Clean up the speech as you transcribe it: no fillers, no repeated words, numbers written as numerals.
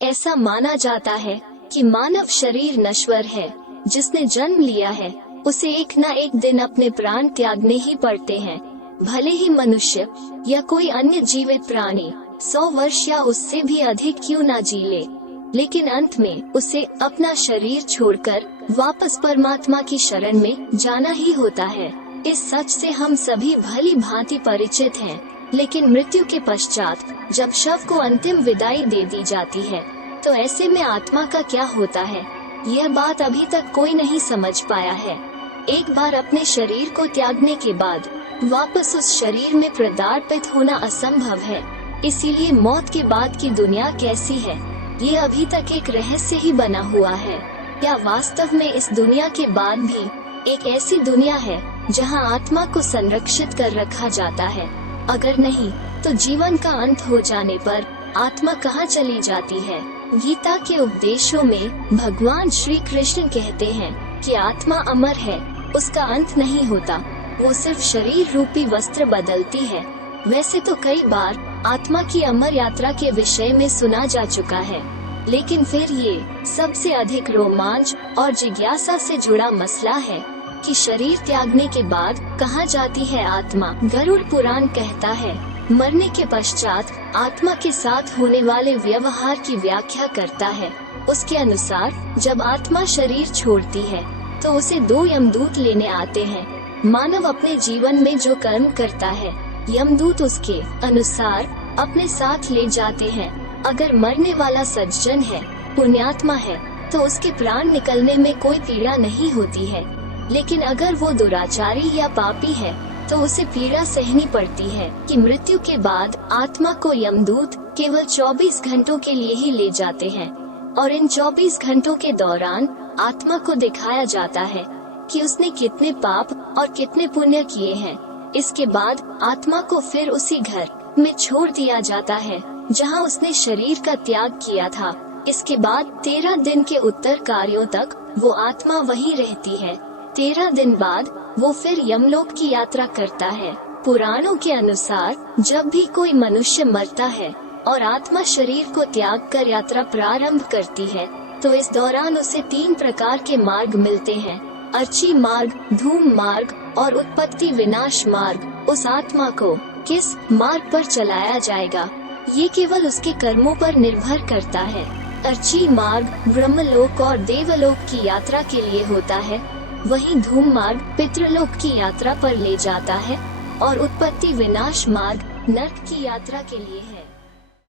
ऐसा माना जाता है कि मानव शरीर नश्वर है। जिसने जन्म लिया है उसे एक न एक दिन अपने प्राण त्यागने ही पड़ते हैं। भले ही मनुष्य या कोई अन्य जीवित प्राणी 100 वर्ष या उससे भी अधिक क्यों न जी ले, लेकिन अंत में उसे अपना शरीर छोड़कर वापस परमात्मा की शरण में जाना ही होता है। इस सच से हम सभी भली भांति परिचित हैं। लेकिन मृत्यु के पश्चात जब शव को अंतिम विदाई दे दी जाती है तो ऐसे में आत्मा का क्या होता है, यह बात अभी तक कोई नहीं समझ पाया है। एक बार अपने शरीर को त्यागने के बाद वापस उस शरीर में प्रदार्पित होना असंभव है। इसीलिए मौत के बाद की दुनिया कैसी है, ये अभी तक एक रहस्य ही बना हुआ है। क्या वास्तव में इस दुनिया के बाद भी एक ऐसी दुनिया है जहां आत्मा को संरक्षित कर रखा जाता है? अगर नहीं तो जीवन का अंत हो जाने पर आत्मा कहाँ चली जाती है? गीता के उपदेशों में भगवान श्री कृष्ण कहते हैं कि आत्मा अमर है, उसका अंत नहीं होता, वो सिर्फ शरीर रूपी वस्त्र बदलती है। वैसे तो कई बार आत्मा की अमर यात्रा के विषय में सुना जा चुका है, लेकिन फिर ये सबसे अधिक रोमांच और जिज्ञासा से जुड़ा मसला है कि शरीर त्यागने के बाद कहाँ जाती है आत्मा। गरुड़ पुराण कहता है, मरने के पश्चात आत्मा के साथ होने वाले व्यवहार की व्याख्या करता है। उसके अनुसार जब आत्मा शरीर छोड़ती है तो उसे 2 यमदूत लेने आते हैं। मानव अपने जीवन में जो कर्म करता है यमदूत उसके अनुसार अपने साथ ले जाते हैं। अगर मरने वाला सज्जन है, पुण्यात्मा है, तो उसके प्राण निकलने में कोई पीड़ा नहीं होती है। लेकिन अगर वो दुराचारी या पापी है तो उसे पीड़ा सहनी पड़ती है कि मृत्यु के बाद आत्मा को यमदूत केवल 24 घंटों के लिए ही ले जाते हैं और इन 24 घंटों के दौरान आत्मा को दिखाया जाता है कि उसने कितने पाप और कितने पुण्य किए हैं। इसके बाद आत्मा को फिर उसी घर में छोड़ दिया जाता है जहां उसने शरीर का त्याग किया था। इसके बाद 13 दिन के उत्तर कार्यों तक वो आत्मा वहीं रहती है। 13 दिन बाद वो फिर यमलोक की यात्रा करता है। पुराणों के अनुसार जब भी कोई मनुष्य मरता है और आत्मा शरीर को त्याग कर यात्रा प्रारंभ करती है तो इस दौरान उसे 3 प्रकार के मार्ग मिलते हैं, अर्ची मार्ग, धूम मार्ग और उत्पत्ति विनाश मार्ग। उस आत्मा को किस मार्ग पर चलाया जाएगा ये केवल उसके कर्मों पर निर्भर करता है। अर्ची मार्ग ब्रह्मलोक और देवलोक की यात्रा के लिए होता है, वहीं धूम मार्ग पितृलोक की यात्रा पर ले जाता है और उत्पत्ति विनाश मार्ग नरक की यात्रा के लिए है।